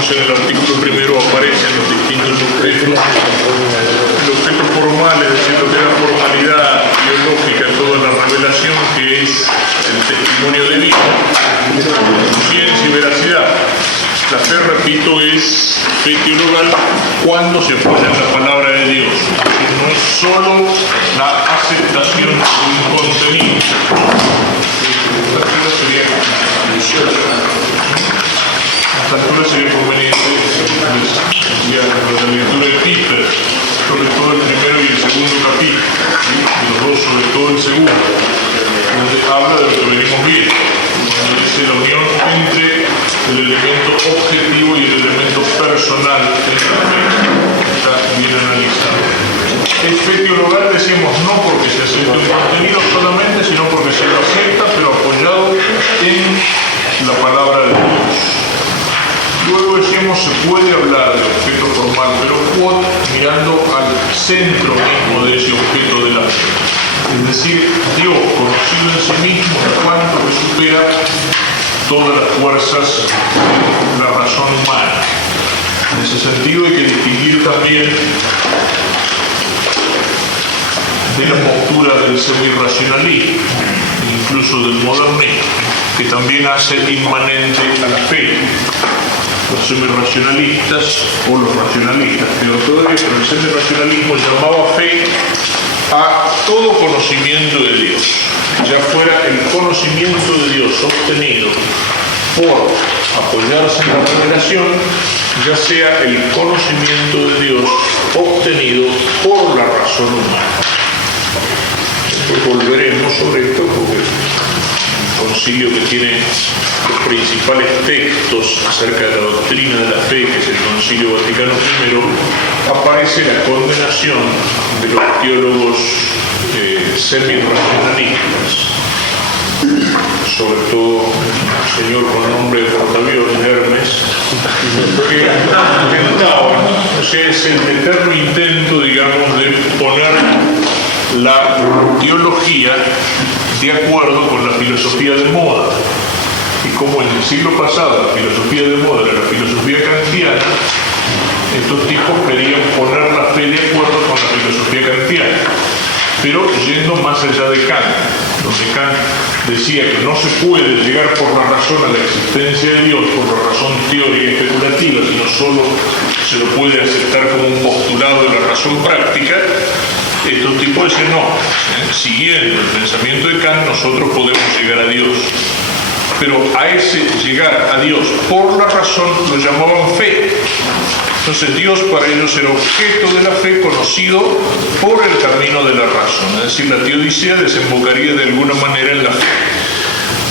decíamos en el artículo primero, aparecen los distintos objetos. El objeto formal, es decir, lo que da formalidad biológica a toda la revelación, que es el testimonio de vida, ciencia y veracidad. La fe, repito, es fe teologal cuando se apoya en la palabra de Dios. No es solo la aceptación de un contenido. A esta altura sería conveniente estudiar la lectura de Piper, sobre todo el primero y el segundo capítulo, ¿sí? Los dos, sobre todo el segundo, donde habla de lo que venimos viendo, donde dice la unión entre el elemento objetivo y el elemento personal de la fe. Está bien analizado. Es fe teologal, decimos, no porque se acepte un contenido solamente, sino porque se lo acepta, pero apoyado en la palabra de Dios. Luego decíamos, se puede hablar de objeto formal, pero mirando al centro mismo de ese objeto de la fe. Es decir, Dios, conocido en sí mismo, en cuanto que supera todas las fuerzas de la razón humana. En ese sentido hay que distinguir también de la postura del semirracionalismo, incluso del modernismo, que también hace inmanente a la fe. Los semirracionalistas o los racionalistas, pero todavía el semirracionalismo llamaba fe a todo conocimiento de Dios, ya fuera el conocimiento de Dios obtenido por apoyarse en la revelación, ya sea el conocimiento de Dios obtenido por la razón humana. Después volveremos sobre esto porque el concilio, que tiene los principales textos acerca de la doctrina de la fe, que es el Concilio Vaticano I, aparece la condenación de los teólogos semirracionalistas, sobre todo el señor con nombre de portaaviones, Hermes, que intentaban, o sea, es el eterno intento, digamos, de poner la teología de acuerdo con la filosofía de moda. Y como en el siglo pasado la filosofía de moda era la filosofía kantiana, estos tipos querían poner la fe de acuerdo con la filosofía kantiana, pero yendo más allá de Kant, donde Kant decía que no se puede llegar por la razón a la existencia de Dios, por la razón teórica y especulativa, sino solo se lo puede aceptar como un postulado de la razón práctica. Estos tipos dicen no, siguiendo el pensamiento de Kant nosotros podemos llegar a Dios, pero a ese llegar a Dios por la razón lo llamaban fe. Entonces Dios para ellos era objeto de la fe conocido por el camino de la razón, es decir, la teodicea desembocaría de alguna manera en la fe.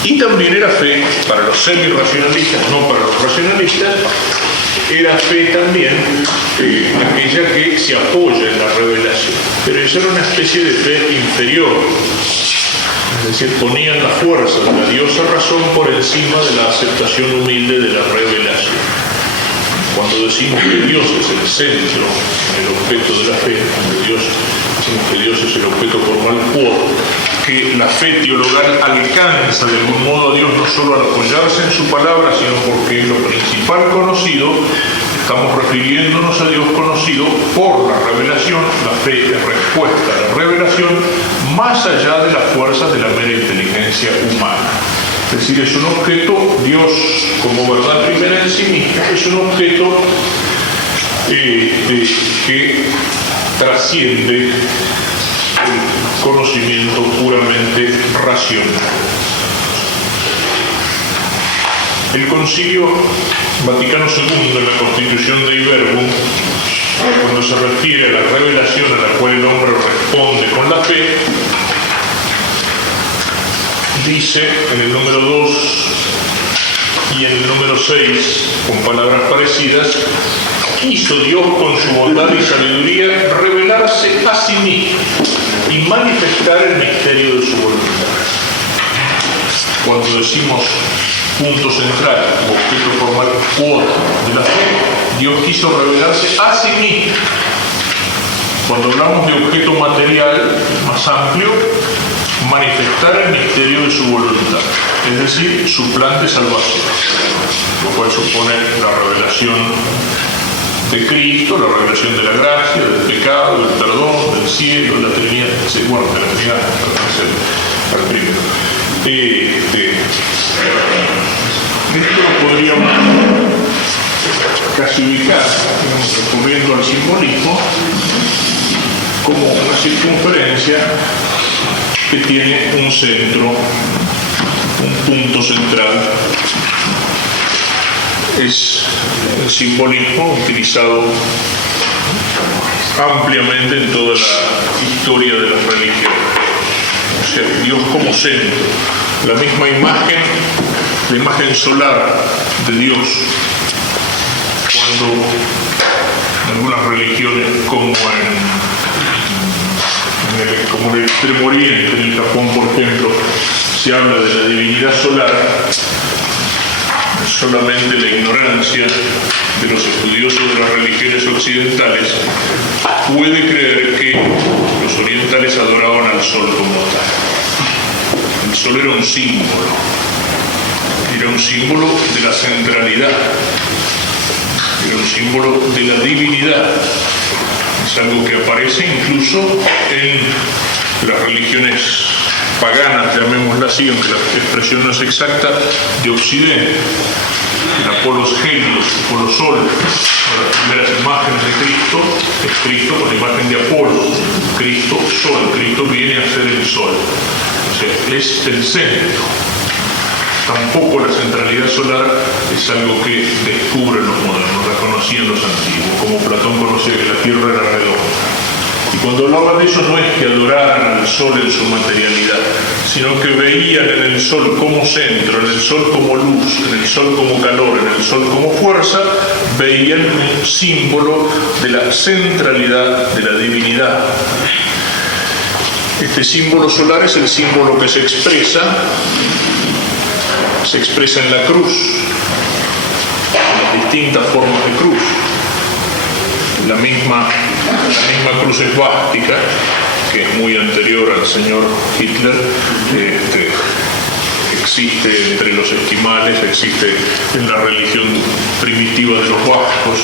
Y también era fe para los semirracionalistas, no para los racionalistas, era fe también aquella que se apoya en la revelación, pero esa era una especie de fe inferior, es decir, ponían la fuerza de la diosa razón por encima de la aceptación humilde de la revelación. Cuando decimos que Dios es el centro, el objeto de la fe, decimos que Dios es el objeto formal que la fe teologal alcanza de algún modo a Dios no solo al apoyarse en su palabra, sino porque es lo principal conocido. Estamos refiriéndonos a Dios conocido por la revelación. La fe es respuesta a la revelación más allá de las fuerzas de la mera inteligencia humana. Es decir, es un objeto, Dios como verdad primera en sí mismo, es un objeto que trasciende el conocimiento puramente racional. El Concilio Vaticano II, en la Constitución Dei Verbum, cuando se refiere a la revelación a la cual el hombre responde con la fe, dice en el número 2 y en el número 6, con palabras parecidas: quiso Dios con su bondad y sabiduría revelarse a sí mismo y manifestar el misterio de su voluntad. Cuando decimos punto central, objeto formal de la fe, Dios quiso revelarse a sí mismo. Cuando hablamos de objeto material más amplio, manifestar el misterio de su voluntad, es decir, su plan de salvación, lo cual supone la revelación de Cristo, la revelación de la gracia, del pecado, del perdón, del cielo, de la Trinidad, bueno, de la Trinidad, al primero. Esto lo podríamos casi ubicar, recurriendo al simbolismo, como una circunferencia que tiene un centro, un punto central. Es el simbolismo utilizado ampliamente en toda la historia de las religiones. O sea, Dios como centro, la misma imagen, la imagen solar de Dios, cuando en algunas religiones como en el Extremo Oriente, en el Japón por ejemplo, se habla de la divinidad solar, solamente la ignorancia de los estudiosos de las religiones occidentales puede creer que los orientales adoraban al sol como tal. El sol era un símbolo de la centralidad, era un símbolo de la divinidad. Es algo que aparece incluso en las religiones paganas, llamémosla así, aunque la expresión no es exacta, de Occidente. En Apolos Helios, Apolo Sol, las primeras imágenes de Cristo, es Cristo con la imagen de Apolo, Cristo Sol, Cristo viene a ser el Sol, o sea, es el centro. Tampoco la centralidad solar es algo que descubren los modernos, la conocían los antiguos, como Platón conocía que la Tierra era redonda. Y cuando hablaban de eso no es que adoraran al sol en su materialidad, sino que veían en el sol como centro, en el sol como luz, en el sol como calor, en el sol como fuerza, veían un símbolo de la centralidad de la divinidad. Este símbolo solar es el símbolo que se expresa en la cruz, en las distintas formas de cruz. La misma cruz esvástica, que es muy anterior al señor Hitler, existe entre los esquimales, existe en la religión primitiva de los vascos,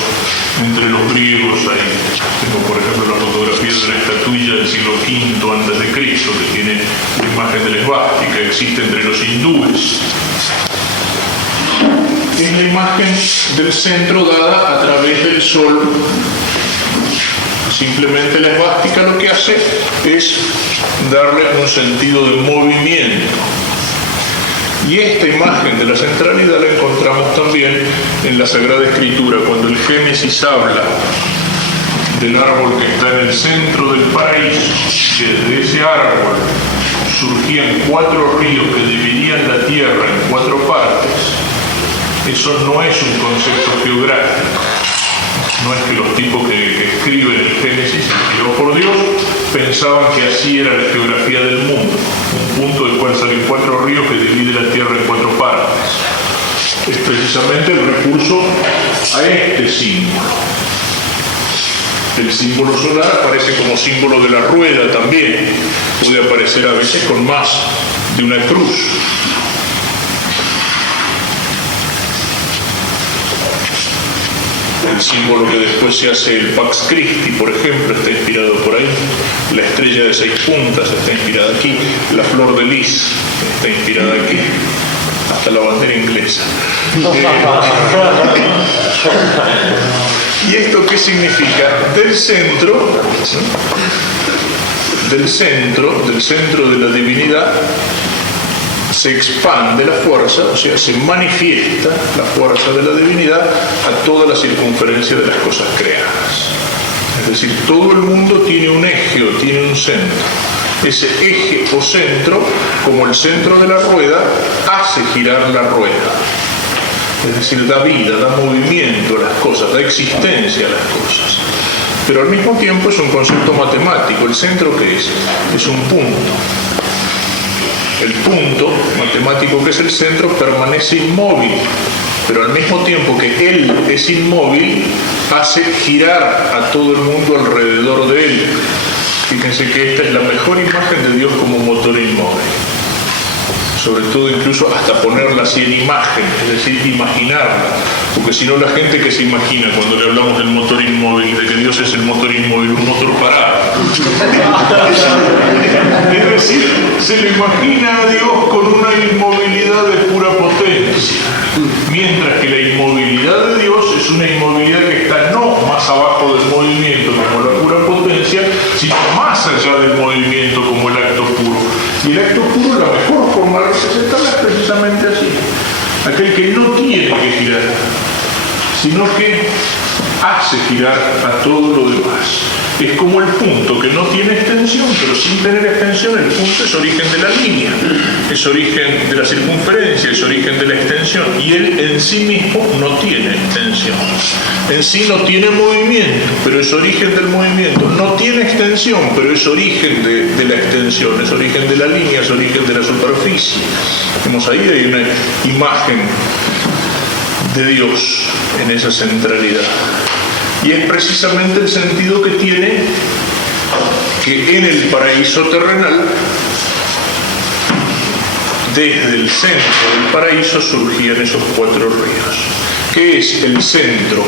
entre los griegos. Ahí tengo, por ejemplo, la fotografía de una estatuilla del siglo V antes de Cristo que tiene la imagen de la esvástica, existe entre los hindúes. Es la imagen del centro dada a través del sol. Simplemente la esvástica lo que hace es darle un sentido de movimiento. Y esta imagen de la centralidad la encontramos también en la Sagrada Escritura, cuando el Génesis habla del árbol que está en el centro del paraíso, que de ese árbol surgían 4 ríos que dividían la tierra en 4 partes. Eso no es un concepto geográfico. No es que los tipos que escriben el Génesis, inspirado por Dios, pensaban que así era la geografía del mundo, un punto del cual salen 4 ríos que divide la tierra en 4 partes. Es precisamente el recurso a este símbolo. El símbolo solar aparece como símbolo de la rueda también, puede aparecer a veces con más de una cruz. El símbolo que después se hace el Pax Christi, por ejemplo, está inspirado por ahí. La estrella de 6 puntas está inspirada aquí. La flor de lis está inspirada aquí. Hasta la bandera inglesa. ¿Y esto qué significa? Del centro de la divinidad se expande la fuerza, o sea, se manifiesta la fuerza de la divinidad a toda la circunferencia de las cosas creadas. Es decir, todo el mundo tiene un eje o tiene un centro. Ese eje o centro, como el centro de la rueda, hace girar la rueda. Es decir, da vida, da movimiento a las cosas, da existencia a las cosas. Pero al mismo tiempo es un concepto matemático. ¿El centro qué es? Es un punto. El punto matemático que es el centro permanece inmóvil, pero al mismo tiempo que él es inmóvil, hace girar a todo el mundo alrededor de él. Fíjense que esta es la mejor imagen de Dios como motor inmóvil. Sobre todo incluso hasta ponerla así en imagen, es decir, imaginarla, porque si no la gente que se imagina cuando le hablamos del motor inmóvil, de que Dios es el motor inmóvil, un motor parado. Es decir, se le imagina a Dios con una inmovilidad de pura potencia, mientras que la inmovilidad de Dios es una inmovilidad que está no más abajo del movimiento como la pura potencia, sino más allá del movimiento como el acto puro. Y el acto puro, la mejor forma de representarla es precisamente así. Aquel que no tiene que girar, sino que hace girar a todo lo demás. Es como el punto que no tiene extensión, pero sin tener extensión, el punto es origen de la línea, es origen de la circunferencia, es origen de la extensión, y él en sí mismo no tiene extensión. En sí no tiene movimiento, pero es origen del movimiento. No tiene extensión, pero es origen de la extensión, es origen de la línea, es origen de la superficie. Vemos ahí hay una imagen de Dios en esa centralidad. Y es precisamente el sentido que tiene que en el paraíso terrenal, desde el centro del paraíso surgían esos 4 ríos. ¿Qué es el centro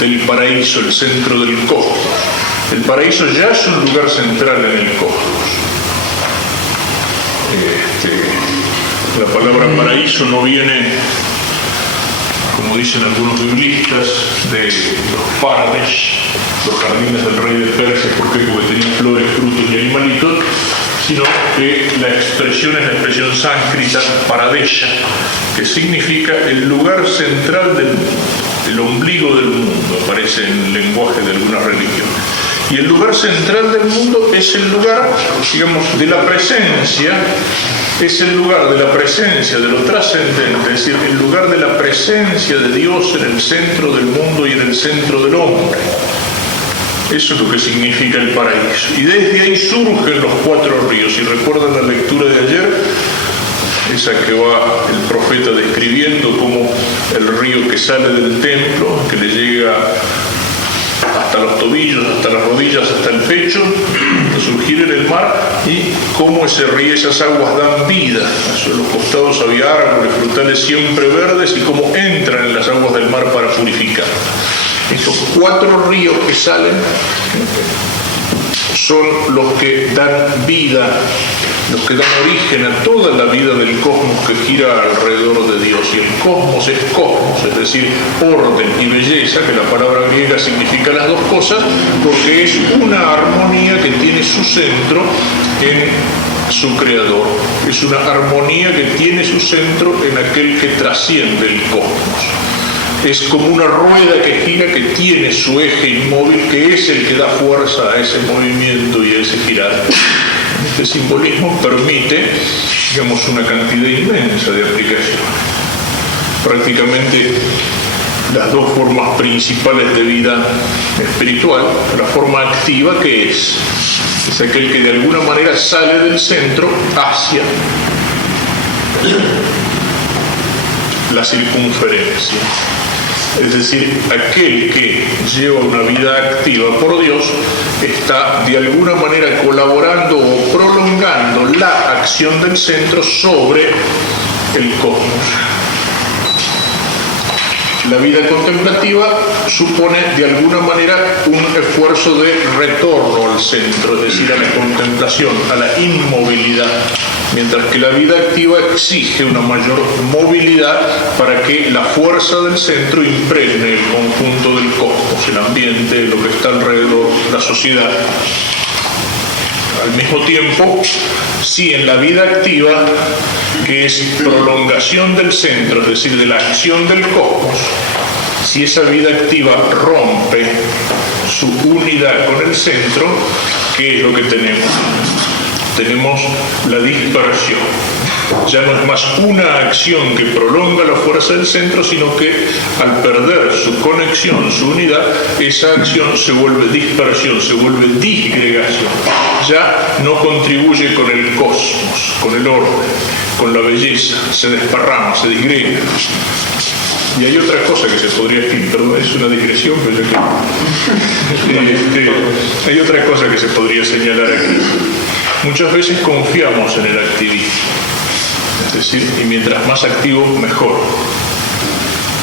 del paraíso, el centro del cosmos? El paraíso ya es un lugar central en el cosmos. La palabra paraíso no viene, como dicen algunos biblistas, de los Paradesh, los jardines del rey de Persia. ¿Por qué? Porque tenían flores, frutos y animalitos, sino que la expresión es la expresión sánscrita Paradesha, que significa el lugar central del ombligo del mundo, aparece en el lenguaje de algunas religiones. Y el lugar central del mundo es el lugar, digamos, de la presencia, es el lugar de la presencia, de lo trascendente, es decir, el lugar de la presencia de Dios en el centro del mundo y en el centro del hombre. Eso es lo que significa el paraíso. Y desde ahí surgen los 4 ríos. Si recuerdan la lectura de ayer, esa que va el profeta describiendo como el río que sale del templo, que le llega hasta los tobillos, hasta las rodillas, hasta el pecho, surgir en el mar, y cómo ese río, esas aguas dan vida. A los costados había árboles frutales siempre verdes, y cómo entran en las aguas del mar para purificar. Estos 4 ríos que salen son los que dan vida, los que dan origen a toda la vida del cosmos que gira alrededor de Dios. Y el cosmos, es decir, orden y belleza, que la palabra griega significa las dos cosas, porque es una armonía que tiene su centro en su creador. Es una armonía que tiene su centro en aquel que trasciende el cosmos. Es como una rueda que gira, que tiene su eje inmóvil, que es el que da fuerza a ese movimiento y a ese girar. Este simbolismo permite, digamos, una cantidad inmensa de aplicaciones. Prácticamente las 2 formas principales de vida espiritual. La forma activa, que es aquel que de alguna manera sale del centro hacia la circunferencia. Es decir, aquel que lleva una vida activa por Dios está de alguna manera colaborando o prolongando la acción del centro sobre el cosmos. La vida contemplativa supone de alguna manera un esfuerzo de retorno al centro, es decir, a la contemplación, a la inmovilidad, mientras que la vida activa exige una mayor movilidad para que la fuerza del centro impregne el conjunto del cosmos, el ambiente, lo que está alrededor, la sociedad. Al mismo tiempo, si en la vida activa, que es prolongación del centro, es decir, de la acción del cosmos, si esa vida activa rompe su unidad con el centro, ¿qué es lo que tenemos? Tenemos la dispersión. Ya no es más una acción que prolonga la fuerza del centro, sino que al perder su conexión, su unidad, esa acción se vuelve dispersión, se vuelve disgregación. Ya no contribuye con el cosmos, con el orden, con la belleza, se desparrama, se disgrega. Y hay otra cosa que se podría decir, perdón, es una digresión, pero yo creo. Hay otra cosa que se podría señalar aquí. Muchas veces confiamos en el activismo, es decir, y mientras más activo, mejor.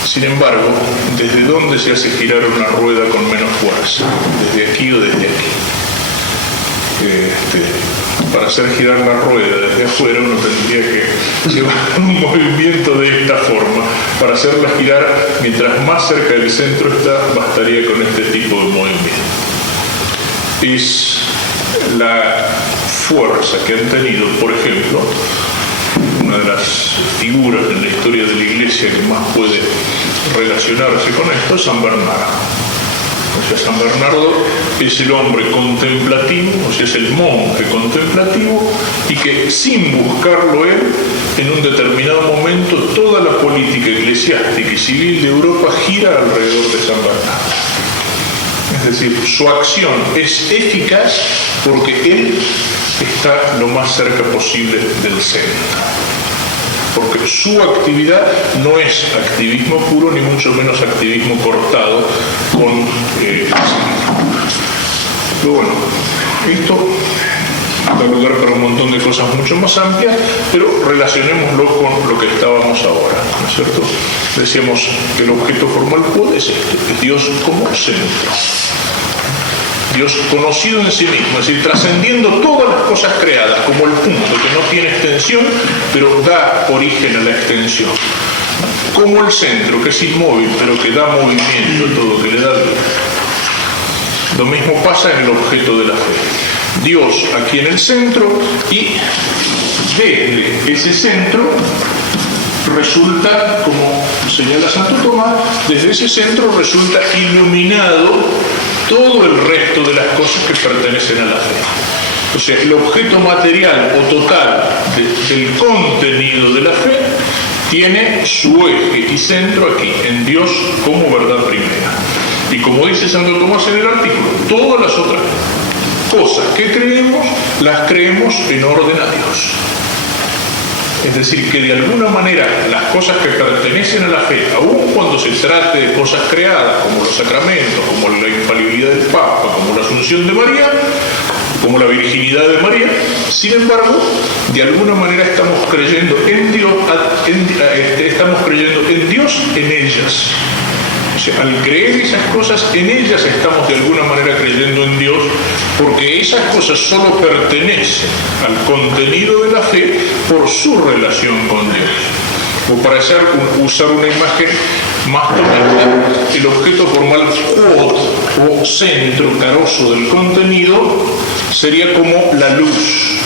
Sin embargo, ¿desde dónde se hace girar una rueda con menos fuerza? ¿Desde aquí o desde aquí? Para hacer girar la rueda desde afuera uno tendría que llevar un movimiento de esta forma. Para hacerla girar, mientras más cerca del centro está, bastaría con este tipo de movimiento. Es la fuerza que han tenido, por ejemplo, una de las figuras en la historia de la Iglesia que más puede relacionarse con esto es San Bernardo. O sea, San Bernardo es el hombre contemplativo, o sea, es el monje contemplativo, y que sin buscarlo él, en un determinado momento, toda la política eclesiástica y civil de Europa gira alrededor de San Bernardo. Es decir, su acción es eficaz porque él está lo más cerca posible del centro. Porque su actividad no es activismo puro, ni mucho menos activismo cortado con el centro. Pero bueno, esto da lugar para un montón de cosas mucho más amplias, pero relacionémoslo con lo que estábamos ahora, ¿no es cierto? Decíamos que el objeto formal quod es este, es Dios como centro. Dios conocido en sí mismo, es decir, trascendiendo todas las cosas creadas, como el punto que no tiene extensión, pero da origen a la extensión. Como el centro, que es inmóvil, pero que da movimiento a todo, que le da vida. Lo mismo pasa en el objeto de la fe. Dios aquí en el centro, y desde ese centro resulta, como señala Santo Tomás, desde ese centro resulta iluminado todo el resto de las cosas que pertenecen a la fe. O sea, el objeto material o total del contenido de la fe tiene su eje y centro aquí, en Dios como verdad primera. Y como dice Santo Tomás en el artículo, todas las otras cosas que creemos, las creemos en orden a Dios. Es decir, que de alguna manera las cosas que pertenecen a la fe, aun cuando se trate de cosas creadas, como los sacramentos, como la infalibilidad del Papa, como la Asunción de María, como la virginidad de María, sin embargo, de alguna manera estamos creyendo en Dios, en ellas. O sea, al creer esas cosas, en ellas estamos de alguna manera creyendo en Dios, porque esas cosas solo pertenecen al contenido de la fe por su relación con Dios. O para usar una imagen más tomada, el objeto formal quod o centro caroso del contenido sería como la luz.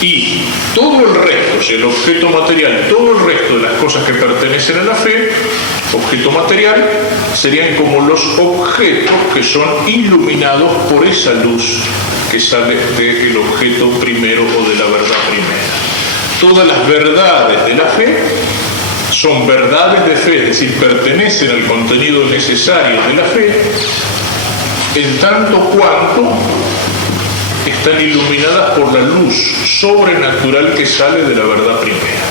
Y todo el resto, o sea, el objeto material, todo el resto de las cosas que pertenecen a la fe, objeto material, serían como los objetos que son iluminados por esa luz que sale del objeto primero o de la verdad primera. Todas las verdades de la fe son verdades de fe, es decir, pertenecen al contenido necesario de la fe, en tanto cuanto están iluminadas por la luz sobrenatural que sale de la verdad primera.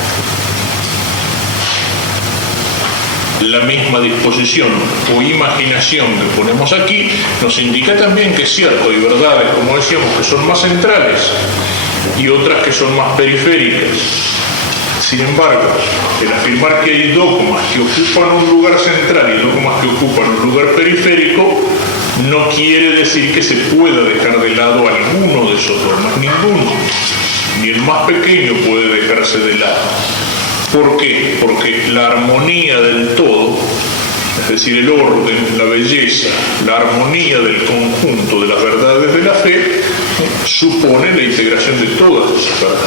La misma disposición o imaginación que ponemos aquí nos indica también que es cierto, hay verdades, como decíamos, que son más centrales y otras que son más periféricas. Sin embargo, el afirmar que hay dogmas que ocupan un lugar central y dogmas que ocupan un lugar periférico no quiere decir que se pueda dejar de lado alguno de esos dogmas, ninguno, ni el más pequeño puede dejarse de lado. ¿Por qué? Porque la armonía del todo, es decir, el orden, la belleza, la armonía del conjunto de las verdades de la fe, supone la integración de todas esas verdades.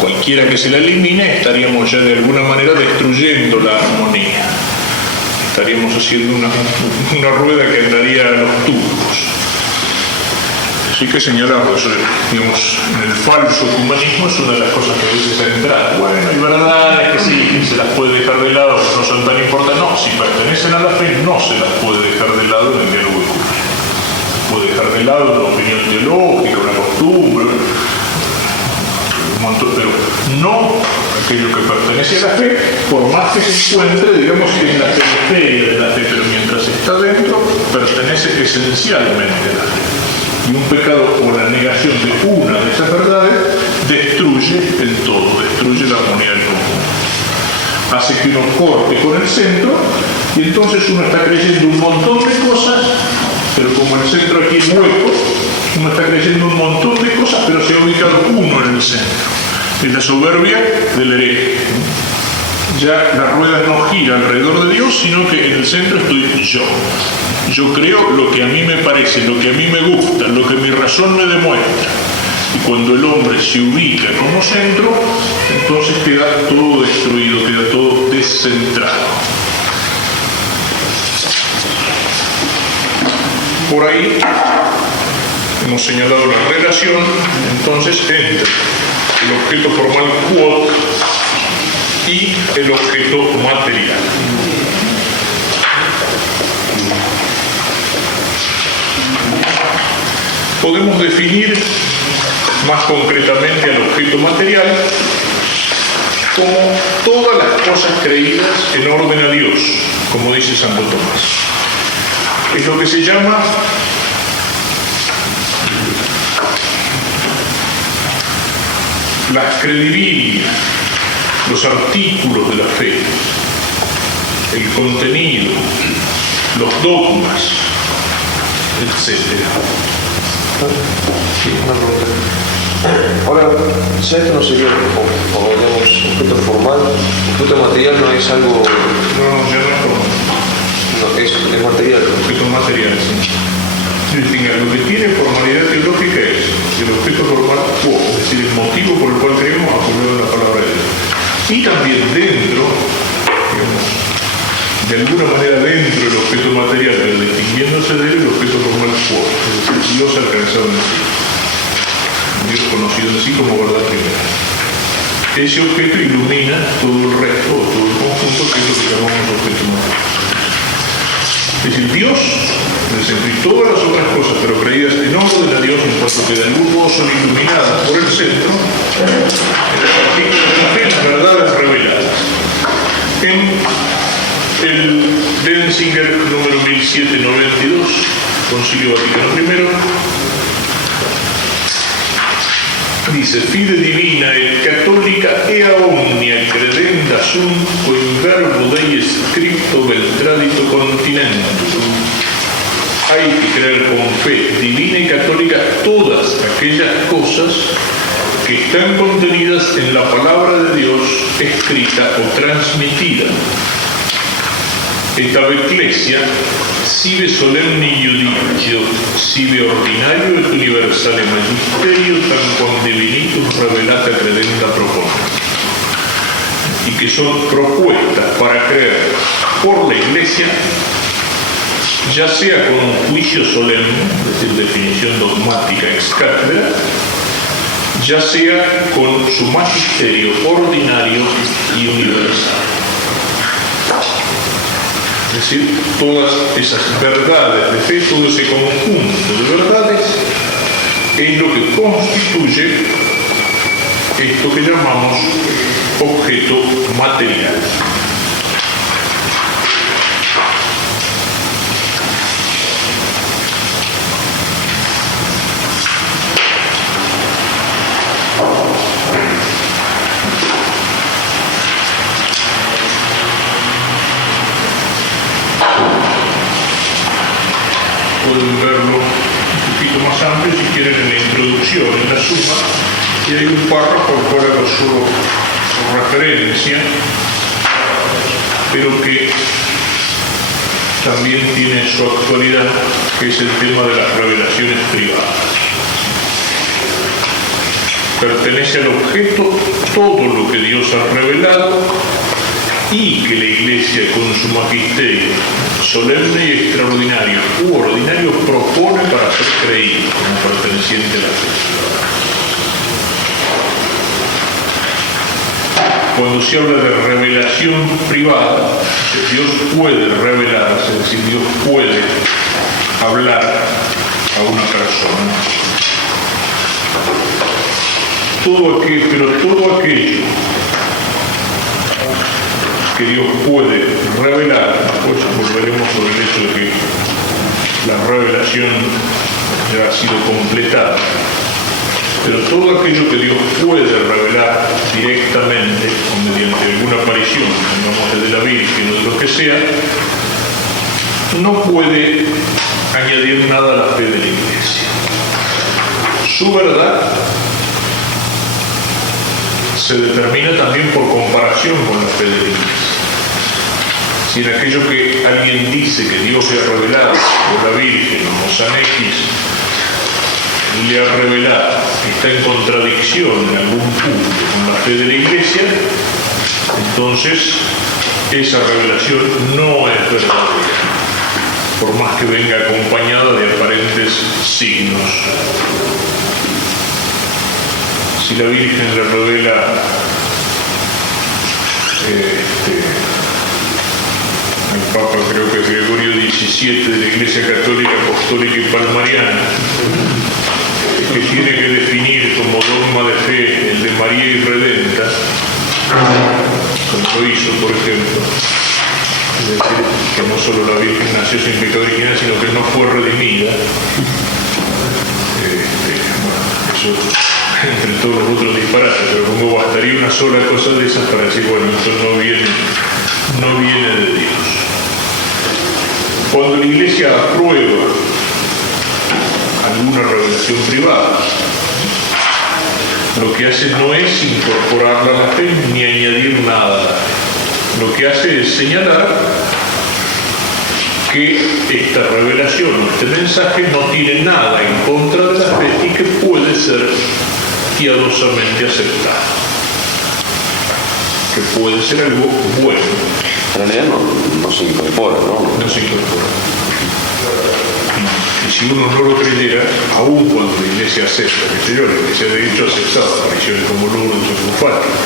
Cualquiera que se la elimine, estaríamos ya de alguna manera destruyendo la armonía. Estaríamos haciendo una rueda que andaría a los tumbos. Así que señalamos eso, digamos, en el falso ecumenismo es una de las cosas que dice central. Bueno, hay verdades que sí, se las puede dejar de lado, que no son tan importantes. No, si pertenecen a la fe, no se las puede dejar de lado en el diálogo ecuménico. Puede dejar de lado una opinión teológica, una costumbre, un montón, pero no aquello que pertenece a la fe, por más que se encuentre, digamos, en la periferia de la fe, pero mientras está dentro, pertenece esencialmente a la fe. Y un pecado o la negación de una de esas verdades destruye el todo, destruye la armonía del conjunto. Hace que uno corte con el centro y entonces uno está creyendo un montón de cosas, pero como el centro aquí es hueco, uno está creyendo un montón de cosas, pero se ha ubicado uno en el centro. Es la soberbia del hereje. Ya la rueda no gira alrededor de Dios, sino que en el centro estoy yo. Yo creo lo que a mí me parece, lo que a mí me gusta, lo que mi razón me demuestra. Y cuando el hombre se ubica como centro, entonces queda todo destruido, queda todo descentrado. Por ahí hemos señalado la relación, entonces, entre el objeto formal quod y el objeto material. Podemos definir más concretamente al objeto material como todas las cosas creídas en orden a Dios, como dice Santo Tomás. Es lo que se llama las credibilias, los artículos de la fe, el contenido, los dogmas, etc. Sí, una pregunta. Ahora, ya esto no sería como digamos, objeto formal, objeto material no es algo... No, ya no es formal. No, es material. Objeto material, sí. Lo que tiene formalidad teológica es el objeto formal quo, es decir, el motivo por el cual creemos acordado en la palabra de Dios. Y también dentro, digamos, de alguna manera dentro del objeto material, pero distinguiéndose de él, el objeto formal quo, es decir, Dios alcanzado en sí, Dios conocido en sí como verdad primera. Ese objeto ilumina todo el resto, o todo el conjunto, que es lo que llamamos objeto material. Es decir, Dios, y todas las otras cosas, pero creídas en orden a Dios, en cuanto que de algún modo son iluminadas por el centro, en las verdades reveladas. En el Denzinger número 1792, Concilio Vaticano I, dice: fide divina et cattolica ea omnia credenda sunt in verbo Dei scripto vel tradito continentum. Hay que creer con fe divina y católica todas aquellas cosas que están contenidas en la palabra de Dios escrita o transmitida. Et ab ecclesia sive solemni iudicio, sive ordinario et universale magisterio tam divinitum revelata credenda propone. Y que son propuestas para creer por la Iglesia, ya sea con un juicio solemne, es decir, definición dogmática ex cátedra, ya sea con su magisterio ordinario y universal. Es decir, todas esas verdades de fe, todo ese conjunto de verdades, es lo que constituye esto que llamamos objeto material. Pueden verlo un poquito más amplio si quieren en la introducción, en la suma, y hay un párrafo al cual hago solo referencia, pero que también tiene su actualidad, que es el tema de las revelaciones privadas. Pertenece al objeto todo lo que Dios ha revelado y que la Iglesia con su magisterio solemne y extraordinario u ordinario propone para ser creído como perteneciente a la fe. Cuando se habla de revelación privada, Dios puede revelarse, es decir, Dios puede hablar a una persona. todo aquello que Dios puede revelar, después volveremos sobre el hecho de que la revelación ya ha sido completada, pero todo aquello que Dios puede revelar directamente o mediante alguna aparición, digamos desde la Virgen o de lo que sea, no puede añadir nada a la fe de la Iglesia. Su verdad se determina también por comparación con la fe de la Iglesia. Si en aquello que alguien dice que Dios le ha revelado, o la Virgen, o San X le ha revelado, está en contradicción en algún punto con la fe de la Iglesia, entonces esa revelación no es verdadera, por más que venga acompañada de aparentes signos. Si la Virgen le revela al Papa, creo que es Gregorio XVII de la Iglesia Católica, Apostólica y Palmariana, que tiene que definir como dogma de fe el de María Irredenta, como lo hizo, por ejemplo, es decir, que no solo la Virgen nació sin pecado original, sino que no fue redimida. Bueno, eso entre todos los otros disparates, pero como bastaría una sola cosa de esas para decir, bueno, esto no viene de Dios. Cuando la Iglesia aprueba alguna revelación privada, lo que hace no es incorporarla a la fe ni añadir nada. Lo que hace es señalar que esta revelación o este mensaje no tiene nada en contra de la fe y que puede ser piadosamente aceptado, que puede ser algo bueno. En realidad no se incorpora, ¿no? No se incorpora. Y si uno no lo creyera, aún cuando la Iglesia acepta, que yo, la Iglesia de hecho ha aceptado apariciones como Lourdes o Fátima,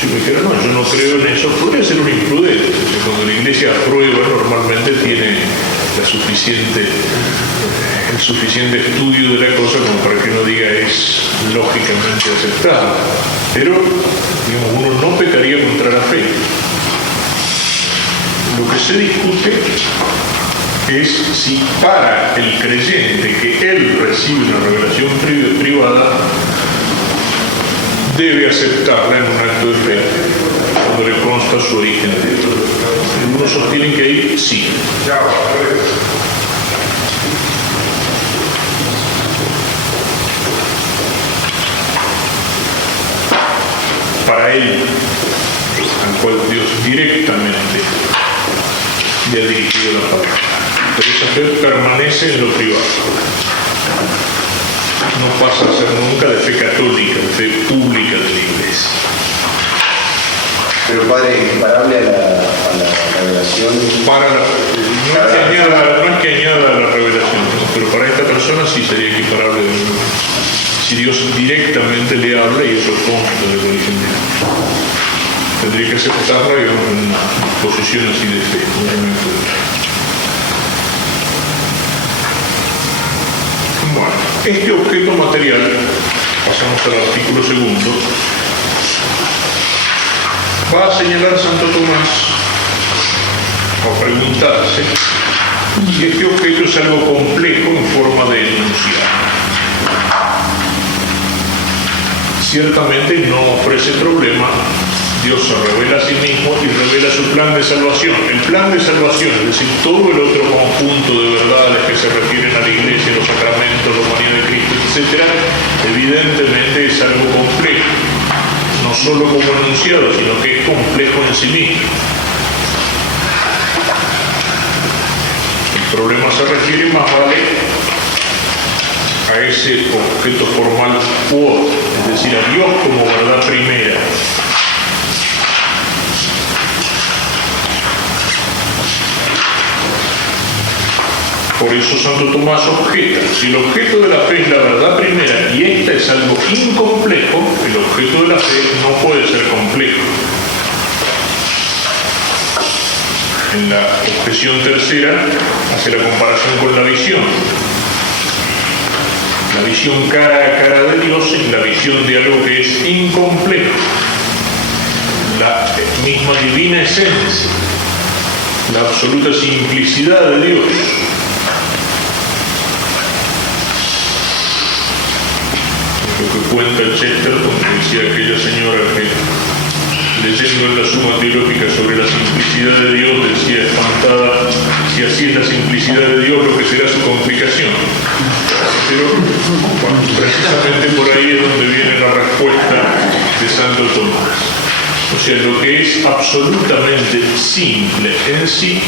si me dijera, no, yo no creo en eso, podría ser un imprudente. Cuando la Iglesia aprueba, normalmente tiene el suficiente estudio de la cosa como para que no diga es lógicamente aceptado. Pero, digamos, uno no pecaría contra la fe. Lo que se discute es si para el creyente que él recibe una revelación privada debe aceptarla en un acto de fe cuando le consta su origen de Dios. Algunos sostienen que ahí sí. Para él, al cual Dios directamente le ha dirigido la palabra. Pero esa fe permanece en lo privado. No pasa a ser nunca de fe católica, de fe pública de la Iglesia. Pero padre, equiparable a la revelación. No es que añada la revelación, ¿no? Pero para esta persona sí sería equiparable. Si Dios directamente le habla y eso consta del origen de Dios, tendría que aceptarla en una posición así de fe. Bueno, este objeto material, pasamos al artículo segundo, va a señalar Santo Tomás a preguntarse si este objeto es algo complejo en forma de enunciado. Ciertamente no ofrece problema. Dios se revela a sí mismo y revela su plan de salvación. El plan de salvación, es decir, todo el otro conjunto de verdades que se refieren a la Iglesia, los sacramentos, la humanidad de Cristo, etc., evidentemente es algo complejo. No solo como enunciado, sino que es complejo en sí mismo. El problema se refiere más vale a ese objeto formal quod, es decir, a Dios como verdad primera. Por eso Santo Tomás objeta, si el objeto de la fe es la verdad primera y esta es algo incomplejo, el objeto de la fe no puede ser complejo. En la objeción tercera hace la comparación con la visión. La visión cara a cara de Dios es la visión de algo que es incompleto, la misma divina esencia, la absoluta simplicidad de Dios. Lo que cuenta Chesterton, que decía aquella señora que, leyendo en la Suma Teológica sobre la simplicidad de Dios, decía espantada: si así es la simplicidad de Dios, lo que será su complicación. Pero bueno, precisamente por ahí es donde viene la respuesta de Santo Tomás. O sea, lo que es absolutamente simple en sí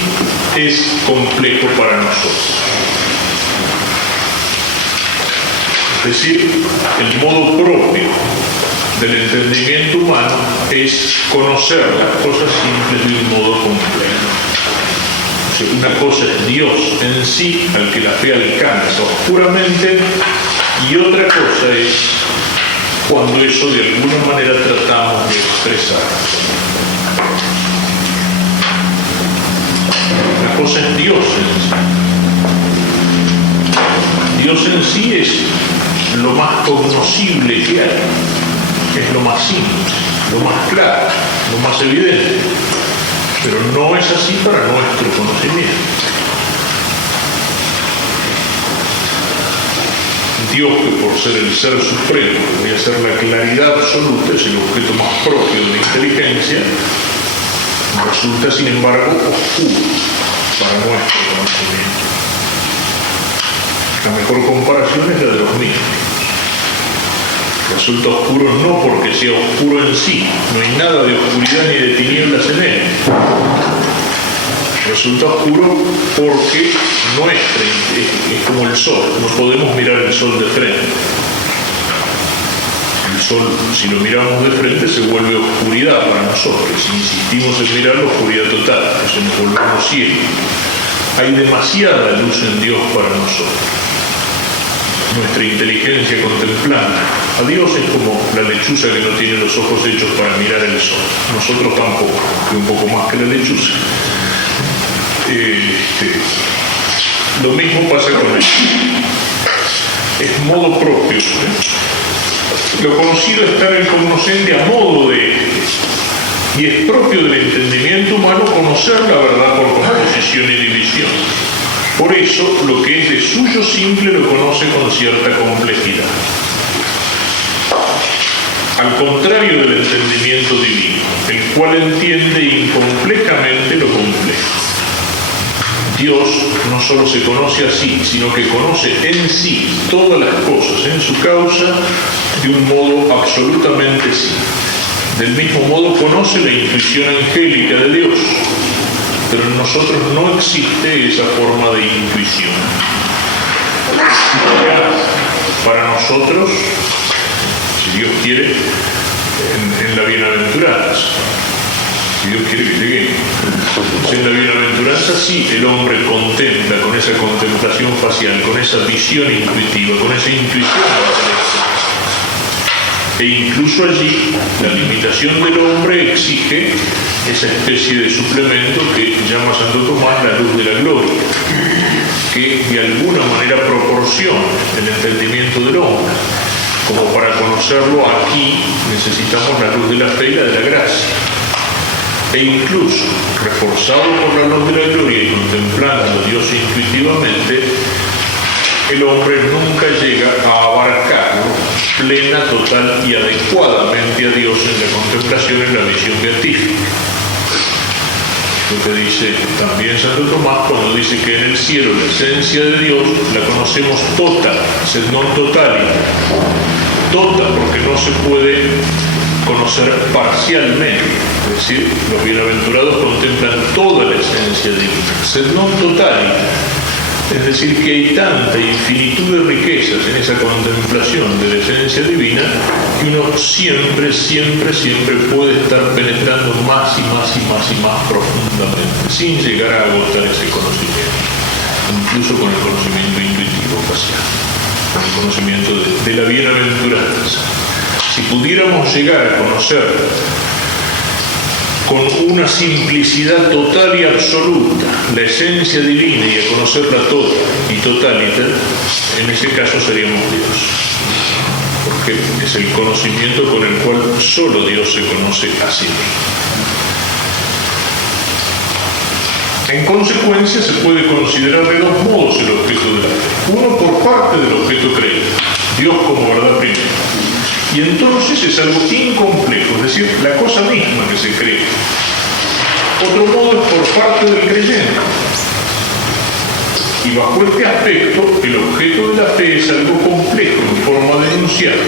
es complejo para nosotros. Es decir, el modo propio del entendimiento humano es conocer las cosas simples de un modo complejo. O sea, una cosa es Dios en sí, al que la fe alcanza oscuramente, y otra cosa es cuando eso de alguna manera tratamos de expresar. Una cosa es Dios en sí. Dios en sí es lo más cognoscible que hay, es lo más simple, lo más claro, lo más evidente, pero no es así para nuestro conocimiento. Dios, que por ser el ser supremo, debería ser la claridad absoluta, es el objeto más propio de la inteligencia, resulta sin embargo oscuro para nuestro conocimiento. La mejor comparación es la de los místicos. Resulta oscuro no porque sea oscuro en sí, no hay nada de oscuridad ni de tinieblas en él. Resulta oscuro porque es como el sol, no podemos mirar el sol de frente. El sol, si lo miramos de frente, se vuelve oscuridad para nosotros. Si insistimos en mirarlo, oscuridad total, se nos volvemos ciegos. Hay demasiada luz en Dios para nosotros. Nuestra inteligencia contemplante a Dios es como la lechuza que no tiene los ojos hechos para mirar el sol. Nosotros tampoco, que un poco más que la lechuza. Lo mismo pasa con él. Es modo propio. Lo conocido estar en cognoscente a modo de y es propio del entendimiento humano conocer la verdad por composición y división. Por eso, lo que es de suyo simple lo conoce con cierta complejidad. Al contrario del entendimiento divino, el cual entiende incomplejamente lo complejo. Dios no solo se conoce así, sino que conoce en sí todas las cosas en su causa de un modo absolutamente simple. Del mismo modo conoce la intuición angélica de Dios, pero en nosotros no existe esa forma de intuición. Para nosotros, si Dios quiere, en la bienaventuranza, si Dios quiere que lleguemos. En la bienaventuranza sí, el hombre contempla con esa contemplación facial, con esa visión intuitiva, con esa intuición. E incluso allí la limitación del hombre exige esa especie de suplemento que llama Santo Tomás la luz de la gloria, que de alguna manera proporciona el entendimiento del hombre. Como para conocerlo aquí necesitamos la luz de la fe y la de la gracia. E incluso, reforzado por la luz de la gloria y contemplando a Dios intuitivamente, el hombre nunca llega a abarcar plena, total y adecuadamente a Dios en la contemplación, en la visión beatífica. Lo que dice también Santo Tomás cuando dice que en el cielo la esencia de Dios la conocemos tota, sed non totali, tota porque no se puede conocer parcialmente, es decir, los bienaventurados contemplan toda la esencia divina, sed non totali. Es decir, que hay tanta infinitud de riquezas en esa contemplación de la esencia divina que uno siempre puede estar penetrando más y más profundamente, sin llegar a agotar ese conocimiento, incluso con el conocimiento intuitivo facial, con el conocimiento de la bienaventuranza. Si pudiéramos llegar a conocer con una simplicidad total y absoluta, la esencia divina, y a conocerla toda y totalita, en ese caso seríamos Dios. Porque es el conocimiento con el cual solo Dios se conoce a sí mismo. En consecuencia, se puede considerar de dos modos el objeto de la fe. Uno por parte del objeto creído, Dios como verdad primera. Y entonces es algo incomplejo, es decir, la cosa misma que se cree. Otro modo es por parte del creyente. Y bajo este aspecto, el objeto de la fe es algo complejo en forma de enunciado.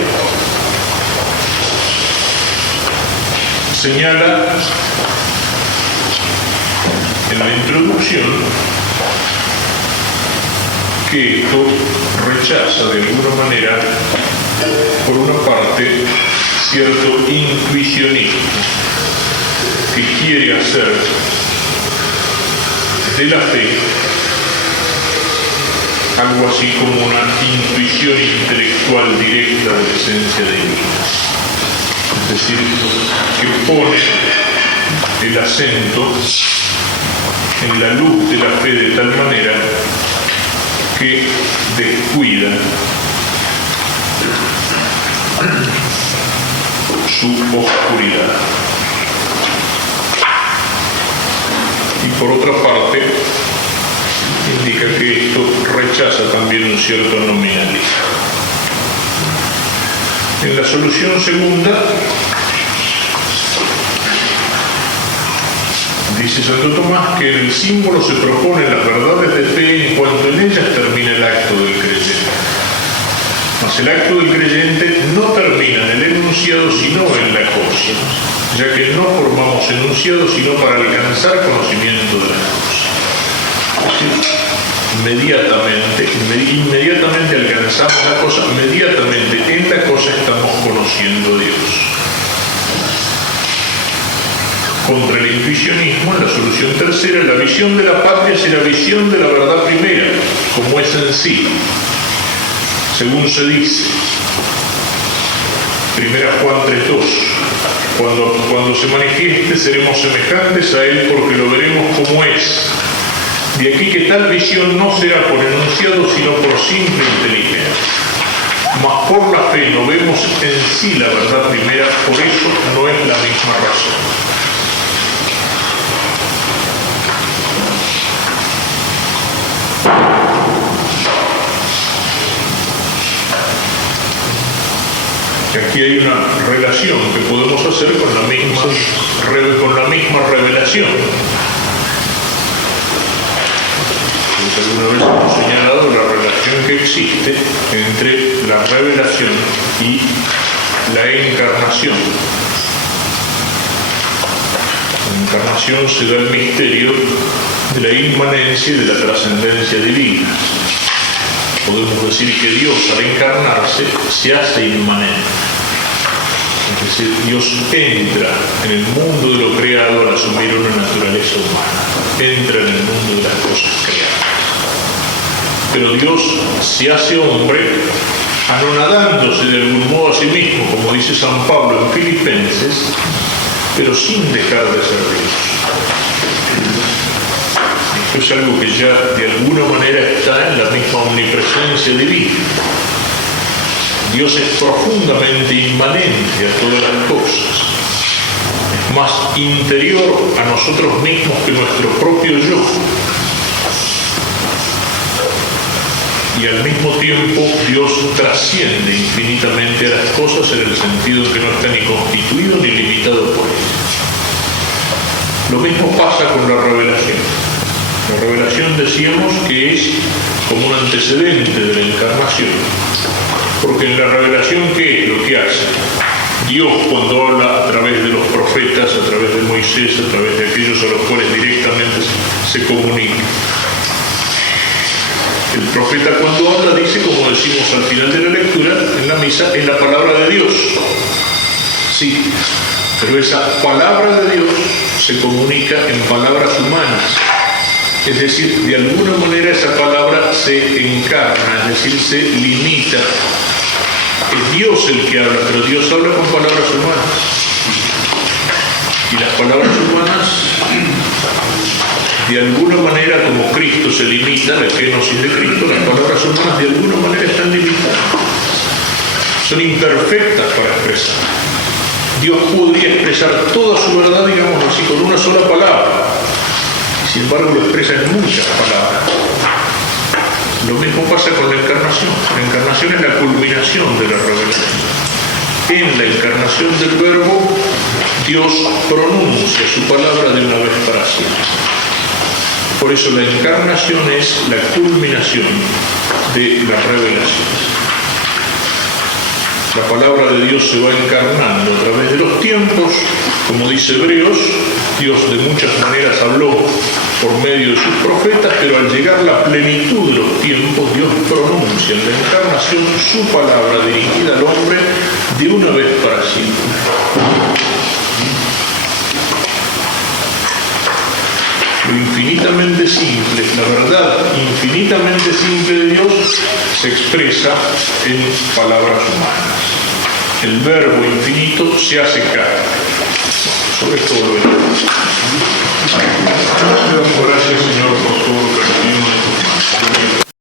Señala en la introducción que esto rechaza de alguna manera, por una parte, cierto intuicionismo que quiere hacer de la fe algo así como una intuición intelectual directa de la esencia divina. Es decir, que pone el acento en la luz de la fe de tal manera que descuida su oscuridad. Y por otra parte, indica que esto rechaza también un cierto nominalismo. En la solución segunda, dice Santo Tomás que en el símbolo se proponen las verdades de fe en cuanto en ellas termina el acto del creyente. Mas el acto del creyente no termina en el enunciado sino en la cosa, ya que no formamos enunciados sino para alcanzar conocimiento de las cosas. Inmediatamente alcanzamos la cosa, inmediatamente en la cosa estamos conociendo a Dios. Contra el intuicionismo, en la solución tercera, la visión de la patria será visión de la verdad primera, como es en sí. Según se dice, 1 Juan 3:2, cuando se manifieste seremos semejantes a Él porque lo veremos como es. De aquí que tal visión no será por enunciado, sino por simple inteligencia. Mas por la fe no vemos en sí la verdad primera, por eso no es la misma razón. Aquí hay una relación que podemos hacer con la misma revelación. Alguna vez hemos señalado la relación que existe entre la revelación y la encarnación. La encarnación se da el misterio de la inmanencia y de la trascendencia divina. Podemos decir que Dios al encarnarse se hace inmanente. Es decir, Dios entra en el mundo de lo creado al asumir una naturaleza humana. Entra en el mundo de las cosas creadas. Pero Dios se hace hombre anonadándose de algún modo a sí mismo, como dice San Pablo en Filipenses, pero sin dejar de ser Dios. Esto es algo que ya de alguna manera está en la misma omnipresencia divina. Dios es profundamente inmanente a todas las cosas. Es más interior a nosotros mismos que nuestro propio yo. Y al mismo tiempo Dios trasciende infinitamente a las cosas en el sentido en que no está ni constituido ni limitado por ellas. Lo mismo pasa con la revelación. La revelación decíamos que es como un antecedente de la encarnación. Porque en la revelación, ¿qué es lo que hace? Dios, cuando habla a través de los profetas, a través de Moisés, a través de aquellos a los cuales directamente se comunica. El profeta cuando habla dice, como decimos al final de la lectura, en la misa, es la palabra de Dios. Sí, pero esa palabra de Dios se comunica en palabras humanas. Es decir, de alguna manera esa palabra se encarna, es decir, se limita. Es Dios el que habla, pero Dios habla con palabras humanas. Y las palabras humanas, de alguna manera, como Cristo se limita, la kenosis de Cristo, las palabras humanas de alguna manera están limitadas. Son imperfectas para expresar. Dios podría expresar toda su verdad, digamos así, con una sola palabra. Y sin embargo lo expresa en muchas palabras. Lo mismo pasa con la encarnación. La encarnación es la culminación de la revelación. En la encarnación del Verbo, Dios pronuncia su palabra de una vez para siempre. Por eso la encarnación es la culminación de la revelación. La palabra de Dios se va encarnando a través de los tiempos, como dice Hebreos, Dios de muchas maneras habló por medio de sus profetas, pero al llegar la plenitud de los tiempos, Dios pronuncia en la encarnación su palabra dirigida al hombre de una vez para siempre. Lo infinitamente simple, la verdad infinitamente simple de Dios se expresa en palabras humanas. El verbo infinito se hace carne. Sobre todo lo demás. Gracias, Señor.